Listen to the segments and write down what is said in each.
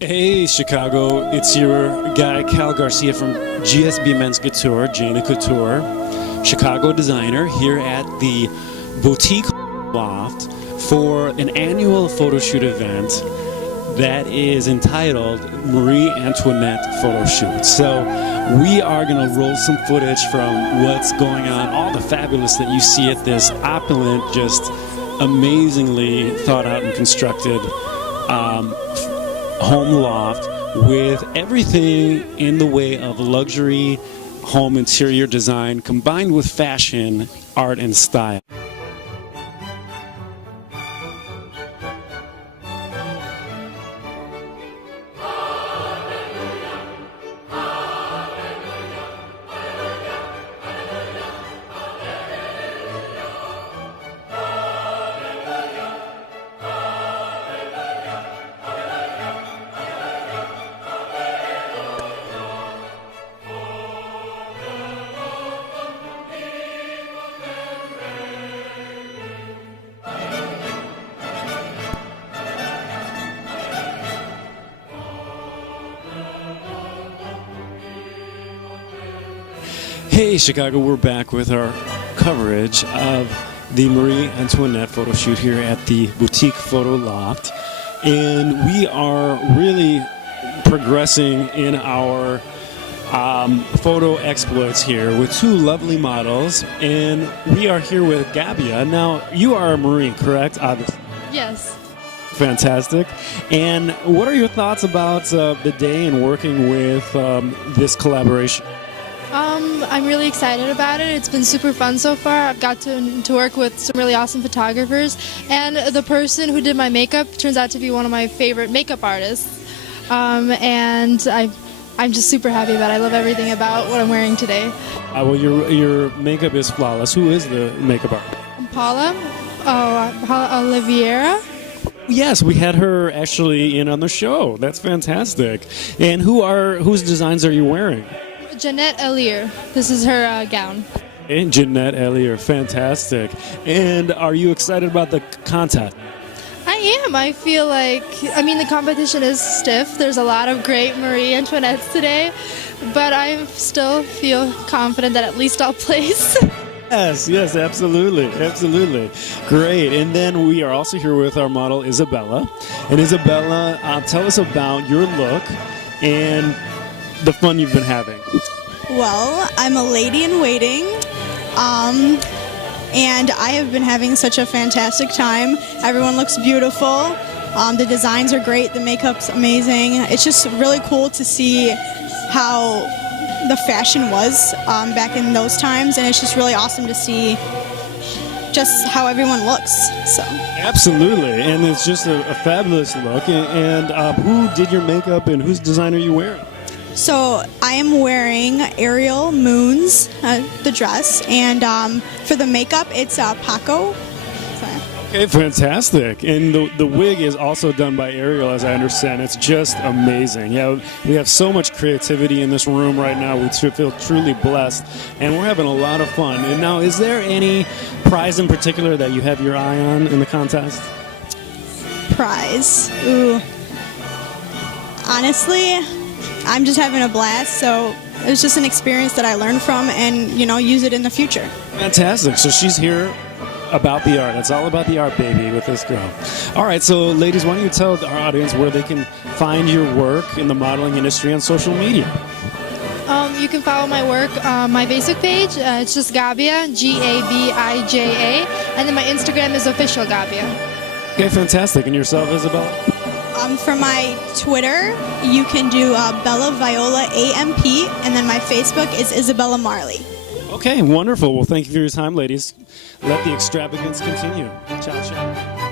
Hey Chicago, it's your guy Cal Garcia from GSB Men's Couture, Jana Couture, Chicago designer here at the Boutique Loft for an annual photo shoot event that is entitled Marie Antoinette Photo Shoot. So we are going to roll some footage from what's going on, all the fabulous that you see at this opulent, just amazingly thought out and constructed home loft with everything in the way of luxury home interior design combined with fashion, art, and style. Hey Chicago, we're back with our coverage of the Marie Antoinette photo shoot here at the Boutique Photo Loft. And we are really progressing in our photo exploits here with two lovely models. And we are here with Gabia. Now, you are a Marine, correct? Obviously. Yes. Fantastic. And what are your thoughts about the day and working with this collaboration? I'm really excited about it. It's been super fun so far. I've got to work with some really awesome photographers, and the person who did my makeup turns out to be one of my favorite makeup artists. And I'm just super happy about it. I love everything about what I'm wearing today. Well, your makeup is flawless. Who is the makeup artist? Paula Oliveira. Yes, we had her actually in on the show. That's fantastic. And whose designs are you wearing? Jeanette Ellier. This is her gown. And Jeanette Ellier, fantastic. And are you excited about the contest? I am. I feel like, the competition is stiff. There's a lot of great Marie Antoinettes today, but I still feel confident that at least I'll place. Yes, absolutely. Great. And then we are also here with our model, Isabella. And Isabella, tell us about your look and the fun you've been having. Well, I'm a lady in waiting, and I have been having such a fantastic time. Everyone looks beautiful. The designs are great. The makeup's amazing. It's just really cool to see how the fashion was back in those times, and it's just really awesome to see just how everyone looks. So absolutely, and it's just a fabulous look. And who did your makeup, and whose design are you wearing? So I am wearing Ariel Moon's the dress, and for the makeup, it's Paco. Okay, fantastic. And the wig is also done by Ariel, as I understand. It's just amazing. Yeah, we have so much creativity in this room right now. We feel truly blessed, and we're having a lot of fun. And now, is there any prize in particular that you have your eye on in the contest? Prize? Ooh. Honestly, I'm just having a blast, so it was just an experience that I learned from and, use it in the future. Fantastic. So she's here about the art. It's all about the art, baby, with this girl. All right, so ladies, why don't you tell our audience where they can find your work in the modeling industry on social media? You can follow my work on my Facebook page. It's just Gabia, Gabija, and then my Instagram is official Gabia. Okay, fantastic. And yourself, Isabella? For my Twitter, you can do Bella Viola AMP, and then my Facebook is Isabella Marley. Okay, wonderful. Well, thank you for your time, ladies. Let the extravagance continue. Ciao, ciao.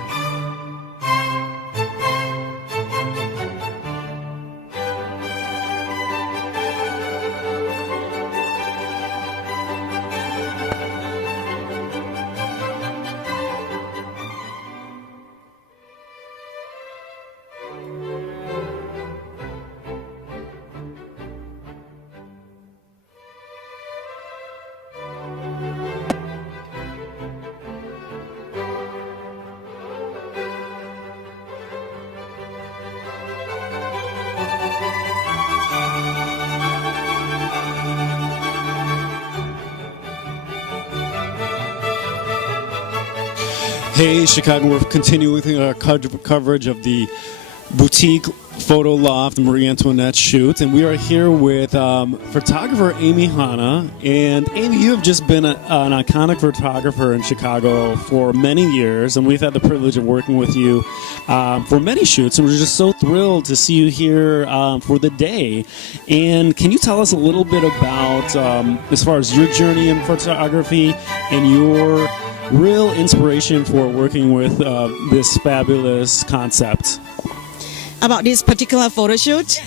Hey, Chicago, we're continuing with our coverage of the boutique photo loft Marie Antoinette shoot, and we are here with photographer Amy Hanna. And Amy, you have just been an iconic photographer in Chicago for many years, and we've had the privilege of working with you for many shoots, and we're just so thrilled to see you here for the day. And can you tell us a little bit about, as far as your journey in photography and your real inspiration for working with this fabulous concept? About this particular photo shoot?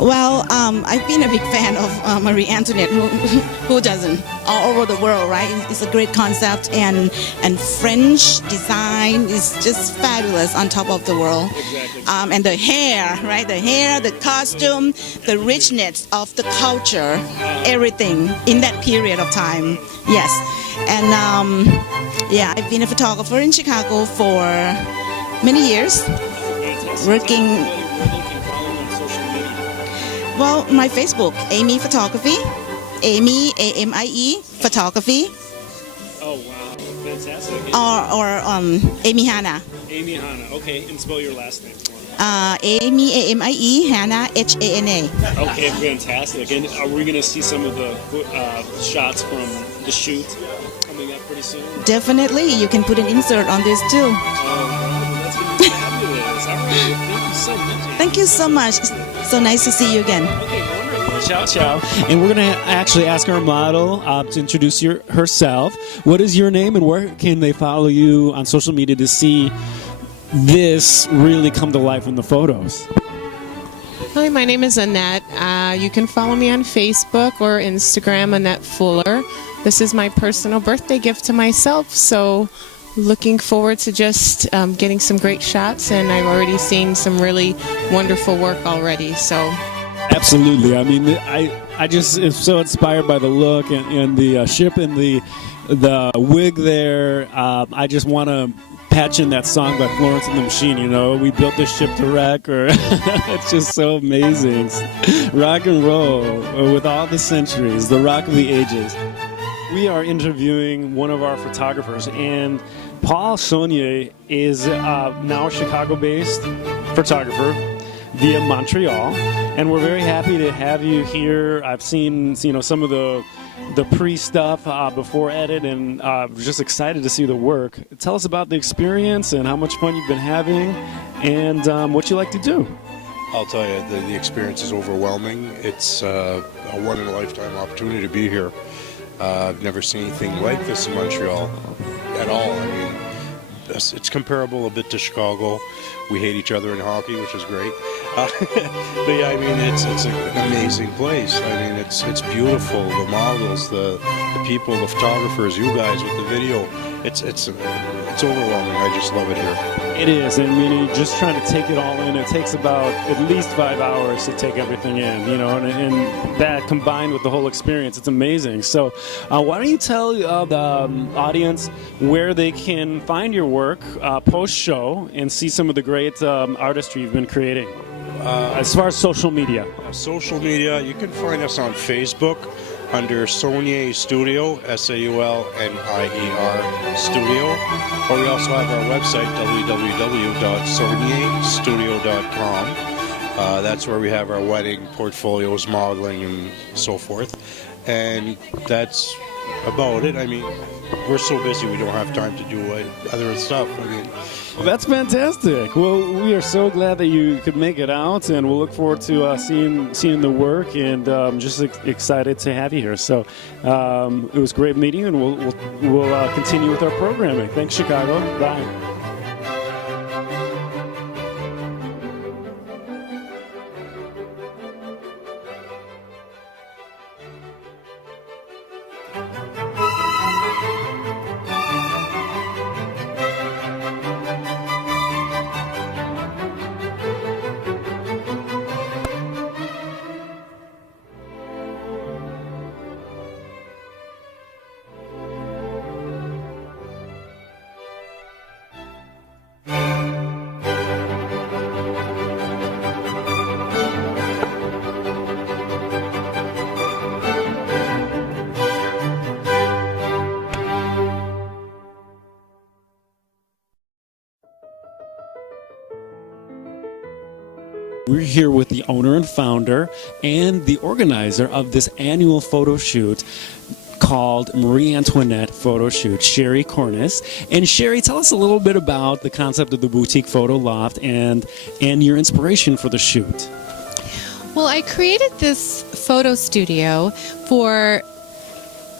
Well, I've been a big fan of Marie Antoinette. Who doesn't? All over the world, right? It's a great concept, and French design is just fabulous on top of the world. Exactly. And the hair, right? The hair, the costume, the richness of the culture, everything in that period of time. Yes. And yeah, I've been a photographer in Chicago for many years. Working. Well, my Facebook, Amy Photography, Amy AMIE Photography. Oh wow, fantastic! Or Amy Hanna. Amy Hanna. Okay, and spell your last name for me. Amy AMIE Hanna HANA. Okay, fantastic. And are we going to see some of the shots from the shoot coming up pretty soon? Definitely, you can put an insert on this too. Oh, wow, that's going to be fabulous. All right, thank you so much. Thank you so much. So nice to see you again. Okay, wonderful. Ciao, ciao. And we're going to actually ask our model to introduce herself. What is your name, and where can they follow you on social media to see this really come to life in the photos? Hi, my name is Annette. You can follow me on Facebook or Instagram, Annette Fuller. This is my personal birthday gift to myself, so looking forward to just getting some great shots, and I've already seen some really wonderful work already. So, absolutely. I mean, I just am so inspired by the look and the ship and the wig there. I just want to patch in that song by Florence and the Machine, you know, we built this ship to wreck, or it's just so amazing. Rock and roll with all the centuries, the rock of the ages. We are interviewing one of our photographers, and Paul Saunier is now a Chicago-based photographer via Montreal, and we're very happy to have you here. I've seen, you know, some of the pre-stuff before edit, and just excited to see the work. Tell us about the experience and how much fun you've been having, and what you like to do. I'll tell you, the experience is overwhelming. It's a one-in-a-lifetime opportunity to be here. I've never seen anything like this in Montreal at all. I mean, it's comparable a bit to Chicago. We hate each other in hockey, which is great. But yeah, I mean, it's an amazing place. I mean, it's beautiful. The models, the people, the photographers, you guys with the video. It's overwhelming. I just love it here. It is. I mean, you're just trying to take it all in. It takes about at least 5 hours to take everything in, you know, and that combined with the whole experience, it's amazing. So why don't you tell the audience where they can find your work post-show and see some of the great artistry you've been creating? As far as social media. Social media, you can find us on Facebook under Saunier Studio, Saulnier Studio, or we also have our website, www.saunierstudio.com. That's where we have our wedding portfolios, modeling, and so forth. And that's about it. I mean, we're so busy we don't have time to do other stuff. I mean, well, that's fantastic. Well, we are so glad that you could make it out, and we'll look forward to seeing the work, and just excited to have you here. So it was great meeting you, and we'll continue with our programming. Thanks, Chicago. Bye. We're here with the owner and founder and the organizer of this annual photo shoot called Marie Antoinette Photo Shoot, Sherry Cornice. And Sherry, tell us a little bit about the concept of the Boutique Photo Loft and your inspiration for the shoot. Well, I created this photo studio for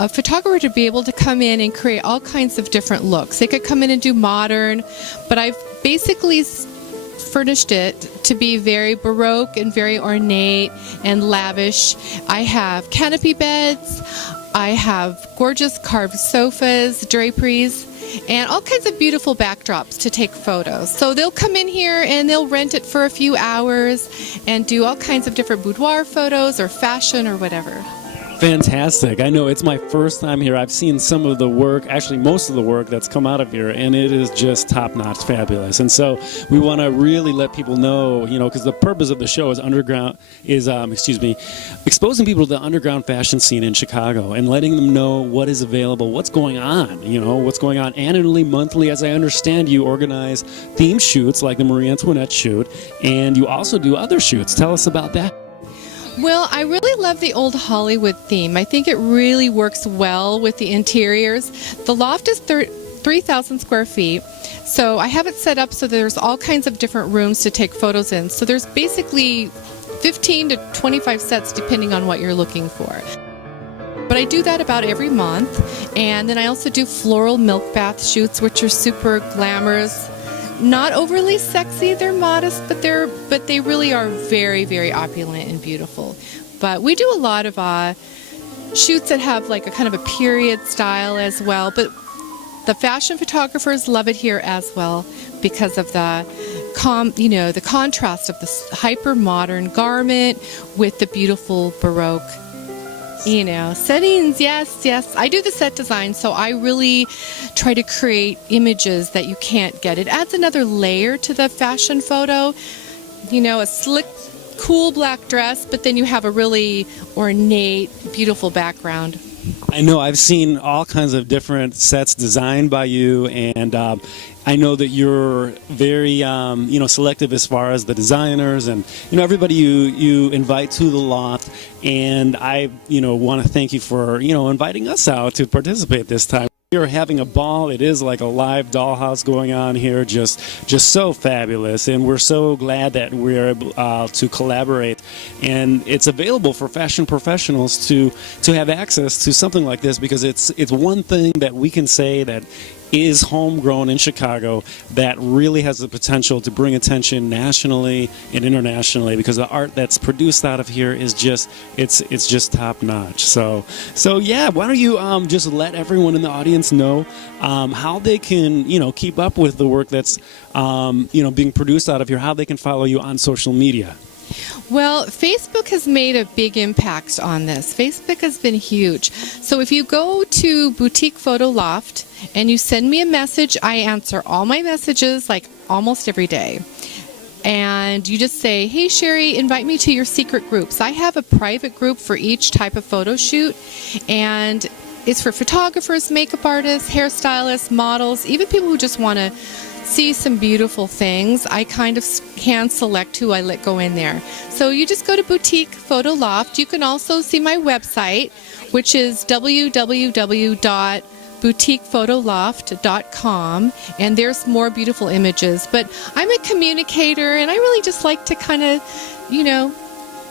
a photographer to be able to come in and create all kinds of different looks. They could come in and do modern, but I've basically furnished it to be very Baroque and very ornate and lavish. I have canopy beds, I have gorgeous carved sofas, draperies, and all kinds of beautiful backdrops to take photos. So they'll come in here and they'll rent it for a few hours and do all kinds of different boudoir photos or fashion or whatever. Fantastic. I know it's my first time here. I've seen some of the work, actually most of the work that's come out of here, and it is just top-notch fabulous. And so we want to really let people know, because the purpose of the show is exposing people to the underground fashion scene in Chicago and letting them know what is available, what's going on, what's going on annually, monthly. As I understand, you organize theme shoots like the Marie Antoinette shoot, and you also do other shoots. Tell us about that. Well, I really love the old Hollywood theme. I think it really works well with the interiors. The loft is 3,000 square feet, so I have it set up so there's all kinds of different rooms to take photos in. So there's basically 15 to 25 sets depending on what you're looking for. But I do that about every month, and then I also do floral milk bath shoots, which are super glamorous. Not overly sexy, they're modest, but they really are very, very opulent and beautiful. But we do a lot of shoots that have like a kind of a period style as well. But the fashion photographers love it here as well because of the contrast of the hyper modern garment with the beautiful Baroque settings. Yes. I do the set design, so I really try to create images that you can't get. It adds another layer to the fashion photo. A slick, cool black dress, but then you have a really ornate, beautiful background. I know I've seen all kinds of different sets designed by you, and I know that you're very, selective as far as the designers and, everybody you invite to the loft. And I, want to thank you for, inviting us out to participate this time. We're having a ball. It is like a live dollhouse going on here, just so fabulous, and we're so glad that we're able to collaborate. And it's available for fashion professionals to have access to something like this, because it's one thing that we can say that is homegrown in Chicago that really has the potential to bring attention nationally and internationally, because the art that's produced out of here is just it's top notch. So yeah, why don't you just let everyone in the audience know how they can keep up with the work that's being produced out of here, how they can follow you on social media. Well, Facebook has made a big impact on this. Facebook has been huge. So if you go to Boutique Photo Loft and you send me a message, I answer all my messages like almost every day. And you just say, hey Sherry, invite me to your secret groups. I have a private group for each type of photo shoot, and it's for photographers, makeup artists, hairstylists, models, even people who just want to see some beautiful things. I kind of hand select who I let go in there. So you just go to Boutique Photo Loft. You can also see my website, which is www.boutiquephodoloft.com, and there's more beautiful images. But I'm a communicator, and I really just like to kind of,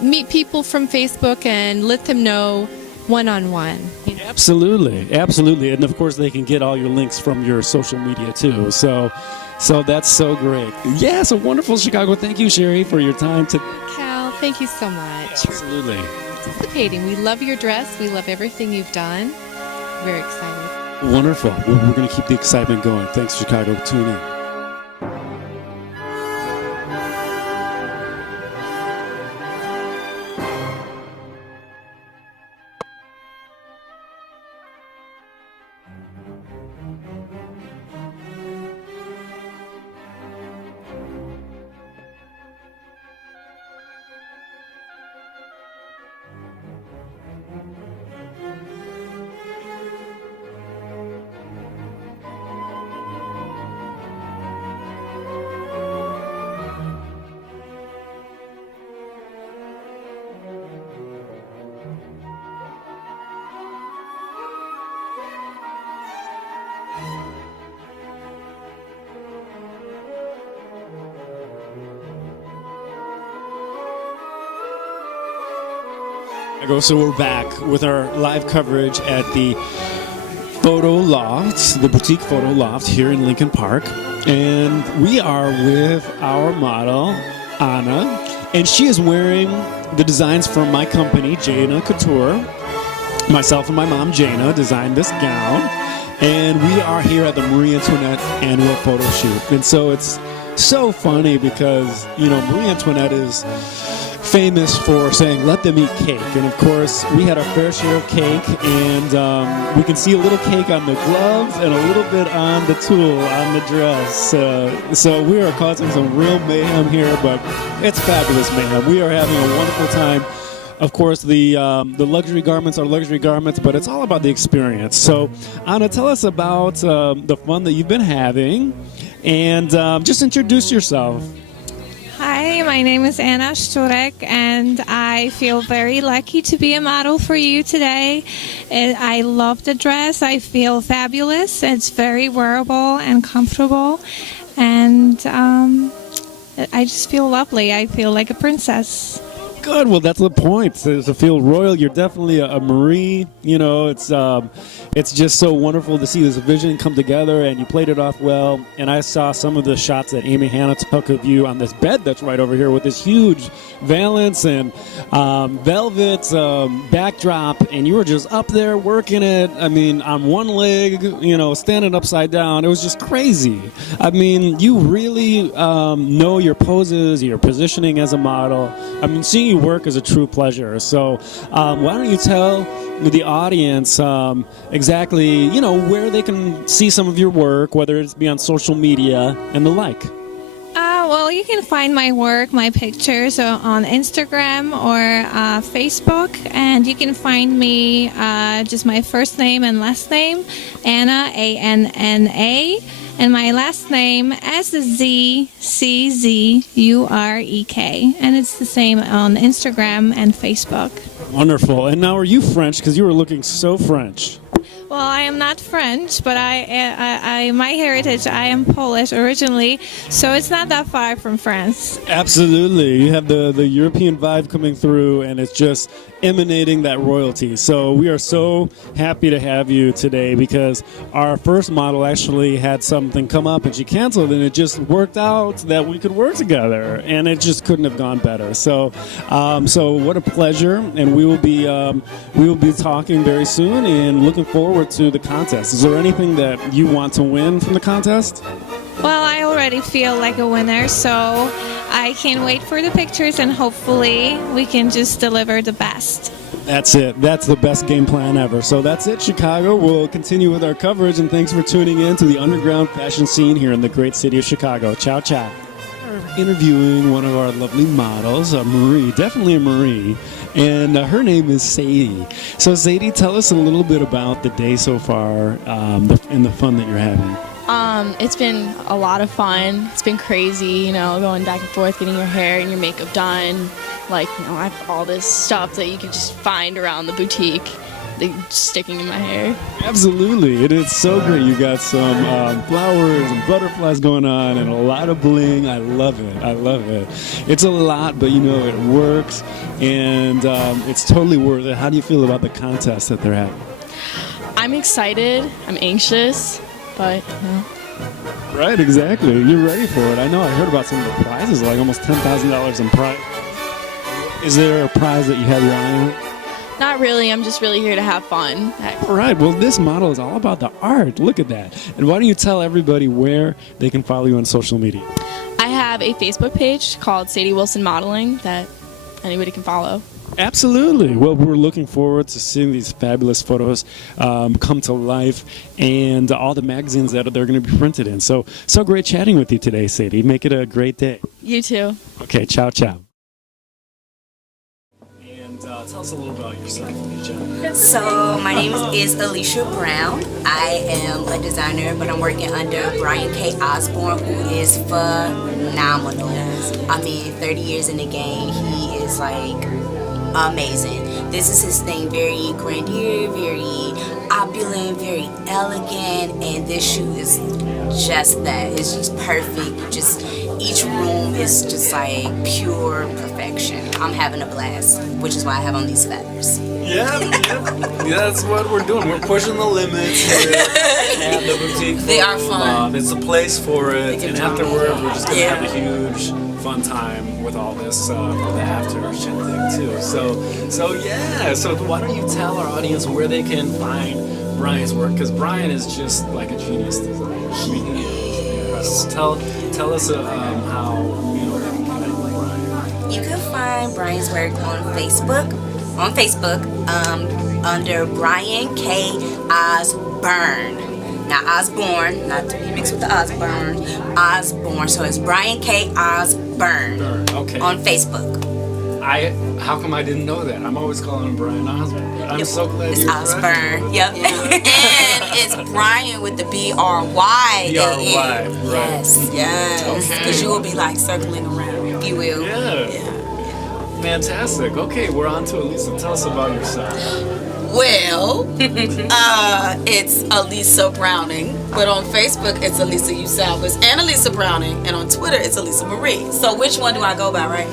meet people from Facebook and let them know one-on-one. Absolutely. And of course they can get all your links from your social media too. So that's so great. Yeah, so wonderful, Chicago. Thank you, Sherry, for your time today. Cal, thank you so much. Absolutely. For participating. We love your dress. We love everything you've done. Very excited. Wonderful. We're going to keep the excitement going. Thanks, Chicago. Tune in. So we're back with our live coverage at the Photo Loft, the boutique Photo Loft here in Lincoln Park. And we are with our model, Anna, and she is wearing the designs from my company, Jana Couture. Myself and my mom, Jana, designed this gown. And we are here at the Marie Antoinette annual photo shoot. And so it's so funny because, you know, Marie Antoinette is famous for saying, let them eat cake. And of course, we had our fair share of cake, and we can see a little cake on the gloves and a little bit on the tulle, on the dress. So we are causing some real mayhem here, but it's fabulous mayhem. We are having a wonderful time. Of course, the luxury garments are luxury garments, but it's all about the experience. So, Anna, tell us about the fun that you've been having, and just introduce yourself. Hi, my name is Anna Szturek, and I feel very lucky to be a model for you today. I love the dress. I feel fabulous. It's very wearable and comfortable, and I just feel lovely. I feel like a princess. Good. Well, that's the point. To feel royal, you're definitely a Marie. You know, it's just so wonderful to see this vision come together, and you played it off well. And I saw some of the shots that Amy Hanna took of you on this bed that's right over here with this huge valance and velvet backdrop, and you were just up there working it. I mean, on one leg, you know, standing upside down. It was just crazy. I mean, you really know your poses, your positioning as a model. I mean, seeing you work is a true pleasure. So why don't you tell the audience exactly, you know, where they can see some of your work, whether it's be on social media and the like. Well, you can find my work, my pictures on Instagram or Facebook, and you can find me just my first name and last name, Anna, A-N-N-A, and my last name S-Z-C-Z-U-R-E-K, and it's the same on Instagram and Facebook. Wonderful. And now, are you French? Because you were looking so French. Well, I am not French, but I my heritage, I am Polish originally, so it's not that far from France. Absolutely. You have the European vibe coming through, and it's just emanating that royalty. So we are so happy to have you today, because our first model actually had something come up and she canceled, and it just worked out that we could work together, and it just couldn't have gone better. So so what a pleasure, and we will be talking very soon and looking forward to the contest. Is there anything that you want to win from the contest? Well, I already feel like a winner, so I can't wait for the pictures, and hopefully we can just deliver the best. That's it. That's the best game plan ever. So that's it, Chicago. We'll continue with our coverage, and thanks for tuning in to the underground fashion scene here in the great city of Chicago. Ciao, ciao. We're interviewing one of our lovely models, Marie, definitely a Marie, and her name is Sadie. So Sadie, tell us a little bit about the day so far and the fun that you're having. It's been a lot of fun. It's been crazy, you know, going back and forth, getting your hair and your makeup done. Like, you know, I have all this stuff that you can just find around the boutique, sticking in my hair. Absolutely. It is so great. You got some flowers and butterflies going on and a lot of bling. I love it. I love it. It's a lot, but, you know, it works, and it's totally worth it. How do you feel about the contest that they're having? I'm excited. I'm anxious, but, you know. Right, exactly. You're ready for it. I know I heard about some of the prizes, like almost $10,000 in prize. Is there a prize that you have your eye on? Not really. I'm just really here to have fun. All right. Well, this model is all about the art. Look at that. And why don't you tell everybody where they can follow you on social media? I have a Facebook page called Sadie Wilson Modeling that anybody can follow. Absolutely. Well, we're looking forward to seeing these fabulous photos come to life, and all the magazines that they're going to be printed in. So great chatting with you today, Sadie. Make it a great day. You too. Okay, ciao, ciao. And tell us a little about yourself, Alicia. So my name is Alicia Brown. I am a designer, but I'm working under Brian K. Osborne, who is phenomenal. I mean, 30 years in the game, he is like amazing. This is his thing, very grandeur, very opulent, very elegant, and this shoe is just that. It's just perfect. Just each room is just like pure perfection. I'm having a blast, which is why I have on these feathers. Yeah, that's what we're doing. We're pushing the limits here at the boutique. They are fun. It's a place for it, and afterward, we're just gonna Yeah. have a huge fun time with all this, the after shindig too. So yeah. So why don't you tell our audience where they can find Brian's work? Because Brian is just like a genius designer. He is incredible. Tell us how they can connect with Brian. You can find Brian's work on Facebook. Under Brian K. Osborne. Not Osborne, not to be mixed with the Osborne. Osborne. So it's Brian K. Osborne. Okay. On Facebook. How come I didn't know that? I'm always calling him Brian Osborne. I'm so glad It's you're Osborne. Yep. And it's Brian with the B-R-Y. B-R-Y, right. Yes. Because you will be like circling around. You will. Yeah. Fantastic. Okay, we're on to Elisa. Tell us about yourself. Well, it's Elisa Browning, but on Facebook it's Elisa Usalvis and Elisa Browning, and on Twitter it's Elisa Marie. So which one do I go by, right?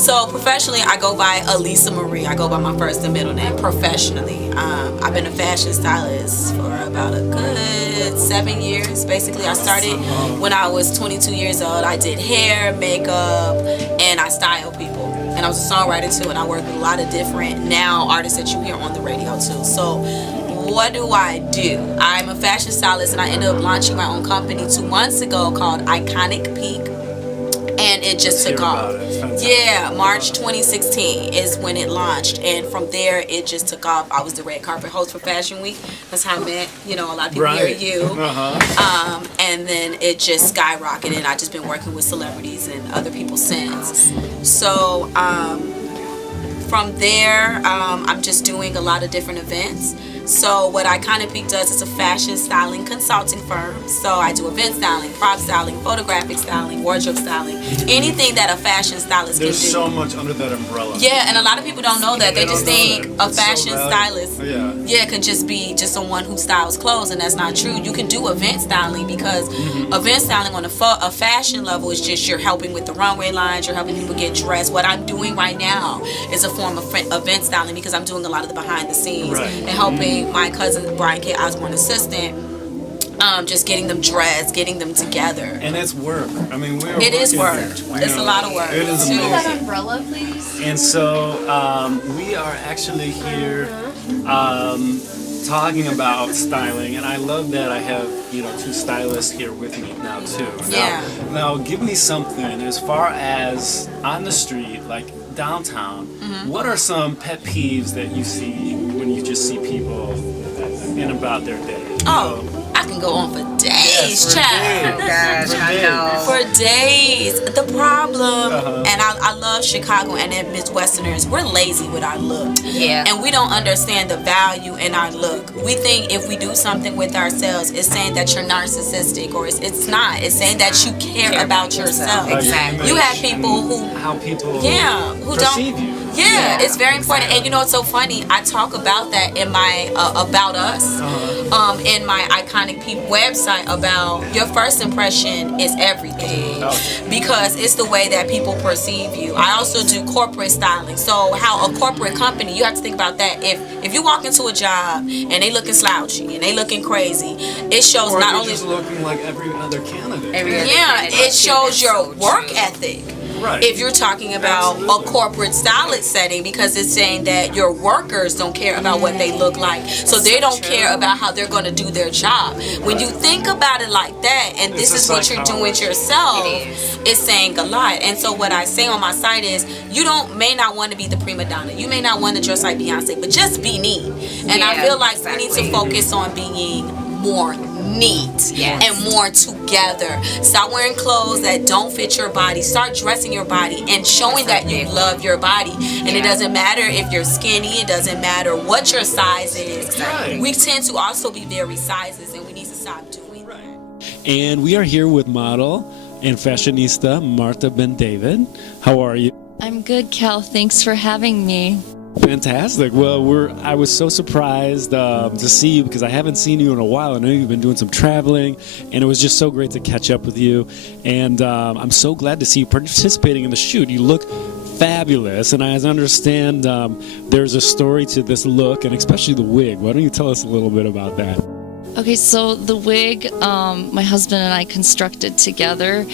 So professionally, I go by Elisa Marie. I go by my first and middle name professionally. I've been a fashion stylist for about a good 7 years. Basically, I started when I was 22 years old. I did hair, makeup, and I styled people. And I was a songwriter too, and I work with a lot of different now artists that you hear on the radio too. So what do? I'm a fashion stylist, and I ended up launching my own company 2 months ago called Iconic Peak, and it just took off. Yeah, March 2016 is when it launched, and from there it just took off. I was the red carpet host for Fashion Week. That's how I met, a lot of people hear you. And then it just skyrocketed, and I've just been working with celebrities and other people since. So from there, I'm just doing a lot of different events. So what Iconic Peak does is a fashion styling consulting firm. So I do event styling, prop styling, photographic styling, wardrobe styling, anything that a fashion stylist can do. There's so much under that umbrella. Yeah, and a lot of people don't know that. They just think a fashion stylist, yeah, can just be just someone who styles clothes, and that's not true. You can do event styling because event styling on a fashion level is just you're helping with the runway lines, you're helping people get dressed. What I'm doing right now is a form of event styling because I'm doing a lot of the behind the scenes and helping my cousin Brian K. Osborne assistant, just getting them dressed, getting them together. And it's work. I mean, it is work. It's a lot of work. It is amazing. That umbrella, please. And so we are actually here talking about styling, and I love that I have two stylists here with me now too. Now give me something as far as on the street, like downtown. What are some pet peeves that you see when you just see people in about their day? I can go on for days, child. Gosh, I know. For days. The problem, and I love Chicago and then Midwesterners, we're lazy with our look. Yeah. And we don't understand the value in our look. We think if we do something with ourselves, it's saying that you're narcissistic, or it's not. It's saying that you care about yourself. Exactly. You have people who... How people who perceive don't... you. Yeah, it's very important. And it's so funny. I talk about that in my About Us, in my Iconic Peak website, about your first impression is everything. Because it's the way that people perceive you. I also do corporate styling. So how a corporate company, you have to think about that. If you walk into a job and they looking slouchy and they looking crazy, it shows or not you're only... just looking like every other candidate. It shows your work ethic. Right. If you're talking about a corporate stylist setting, because it's saying that your workers don't care about what they look like, so they don't care about how they're going to do their job. When you think about it like that, and this is what you're doing to yourself, it's saying a lot. And so what I say on my site is, you may not want to be the prima donna, you may not want to dress like Beyonce, but just be neat. And I feel like we need to focus on being more neat and more together. Stop wearing clothes that don't fit your body. Start dressing your body and showing that you love your body. And it doesn't matter if you're skinny, it doesn't matter what your size is. We tend to also be very sizes, and we need to stop doing that. And we are here with model and fashionista Martha Ben David. How are you? I'm good, Kel. Thanks for having me. Fantastic. Well, I was so surprised to see you because I haven't seen you in a while. I know you've been doing some traveling, and it was just so great to catch up with you. And I'm so glad to see you participating in the shoot. You look fabulous, and as I understand, there's a story to this look, and especially the wig. Why don't you tell us a little bit about that? Okay, so the wig, my husband and I constructed together,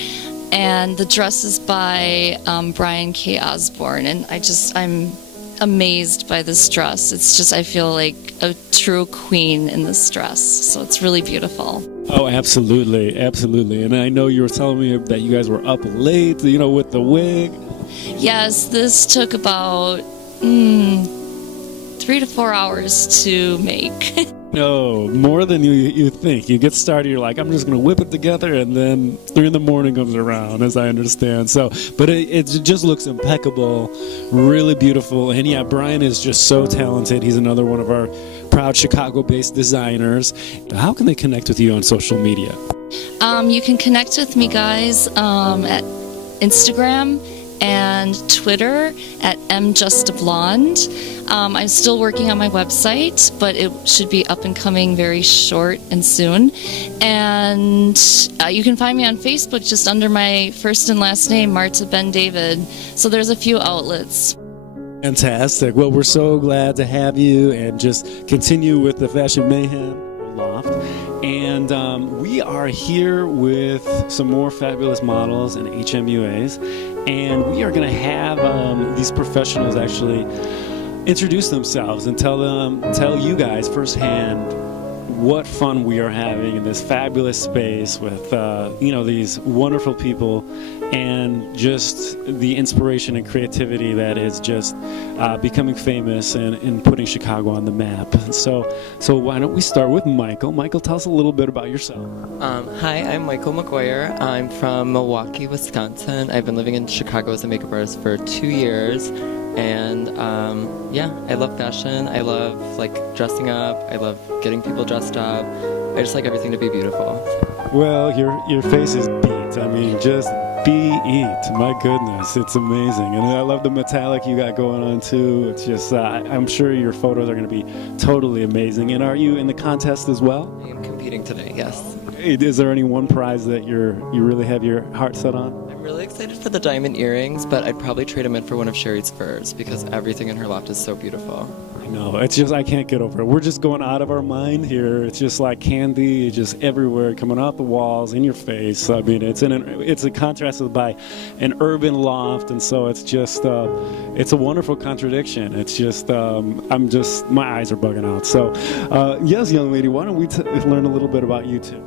and the dress is by Brian K. Osborne, and I'm amazed by this dress. It's just, I feel like a true queen in this dress, so it's really beautiful. Oh, absolutely, absolutely. And I know you were telling me that you guys were up late, with the wig. Yes, this took about 3 to 4 hours to make. No, more than you think. You get started, you're like, I'm just going to whip it together, and then 3 in the morning comes around, as I understand. So, but it just looks impeccable, really beautiful. And yeah, Brian is just so talented. He's another one of our proud Chicago-based designers. How can they connect with you on social media? You can connect with me, guys, at Instagram and Twitter at mjustablonde. I'm still working on my website, but it should be up and coming very short and soon. And you can find me on Facebook just under my first and last name, Marta Ben David. So there's a few outlets. Fantastic. Well, we're so glad to have you, and just continue with the Fashion Mayhem Loft. And we are here with some more fabulous models and HMUAs, and we are going to have these professionals actually introduce themselves and tell you guys firsthand what fun we are having in this fabulous space with these wonderful people, and just the inspiration and creativity that is just becoming famous and putting Chicago on the map. So why don't we start with Michael? Michael, tell us a little bit about yourself. Hi, I'm Michael McGuire. I'm from Milwaukee, Wisconsin. I've been living in Chicago as a makeup artist for 2 years. And I love fashion. I love dressing up. I love getting people dressed up. I just like everything to be beautiful. Well, your face is beat. I mean, just beat. My goodness, it's amazing. And I love the metallic you got going on too. It's just, I'm sure your photos are going to be totally amazing. And are you in the contest as well? I am competing today, yes. Is there any one prize that you really have your heart set on? I'm really excited for the diamond earrings, but I'd probably trade them in for one of Sherry's furs because everything in her loft is so beautiful. I know, it's just, I can't get over it. We're just going out of our mind here. It's just like candy, just everywhere, coming out the walls, in your face. I mean, it's a contrasted by an urban loft, and so it's just, it's a wonderful contradiction. It's just, my eyes are bugging out. So, yes, young lady, why don't we learn a little bit about you too?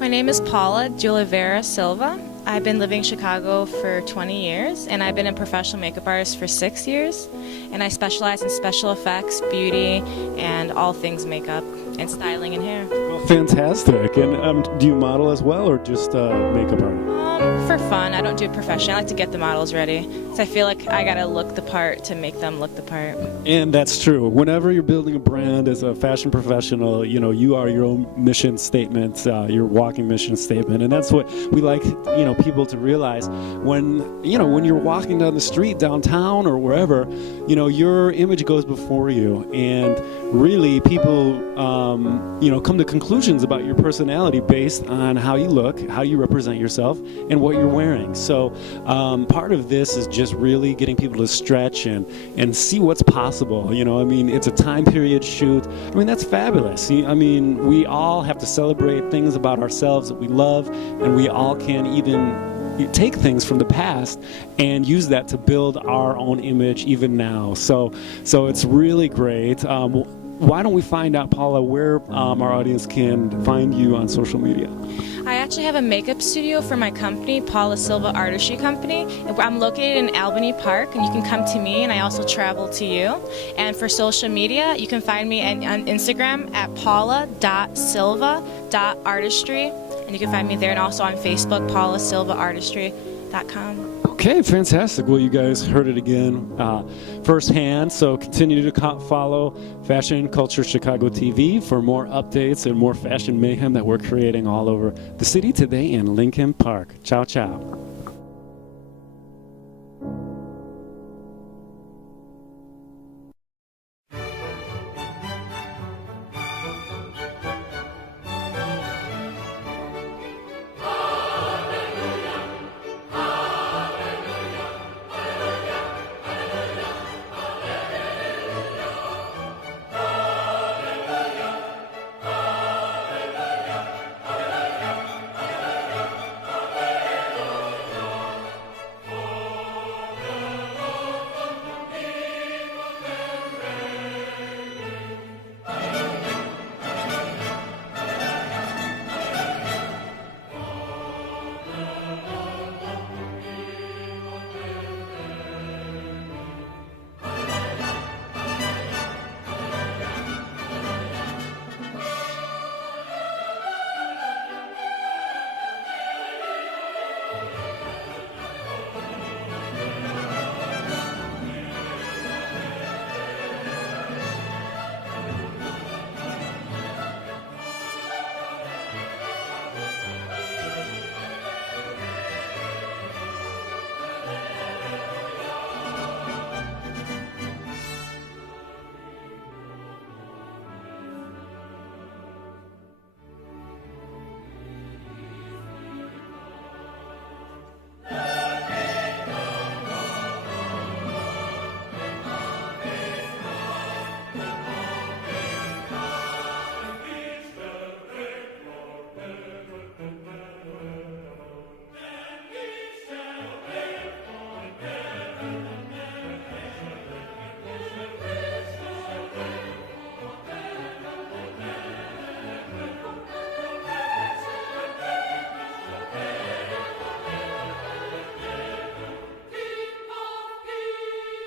My name is Paula de Oliveira Silva. I've been living in Chicago for 20 years, and I've been a professional makeup artist for 6 years. And I specialize in special effects, beauty, and all things makeup, and styling and hair. Well, fantastic. And do you model as well, or just makeup artist? For fun. I don't do it professionally. I like to get the models ready. So I feel like I gotta look the part to make them look the part. And that's true. Whenever you're building a brand as a fashion professional, you are your own mission statement, your walking mission statement. And that's what we like, people to realize when you're walking down the street downtown or wherever, your image goes before you. And really people, come to conclusions about your personality based on how you look, how you represent yourself, and what you're wearing. So part of this is just really getting people to stretch and see what's possible. It's a time period shoot. That's fabulous. We all have to celebrate things about ourselves that we love, and we all can even take things from the past and use that to build our own image even now. So it's really great. Why don't we find out, Paula, where our audience can find you on social media? I actually have a makeup studio for my company, Paula Silva Artistry Company. I'm located in Albany Park, and you can come to me, and I also travel to you. And for social media, you can find me on Instagram at paula.silva.artistry, and you can find me there, and also on Facebook, paulasilvaartistry.com. Okay, fantastic. Well, you guys heard it again firsthand, so continue to follow Fashion Culture Chicago TV for more updates and more fashion mayhem that we're creating all over the city today in Lincoln Park. Ciao, ciao.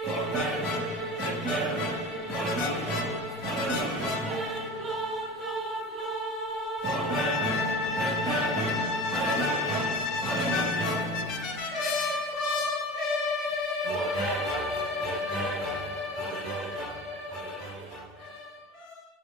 For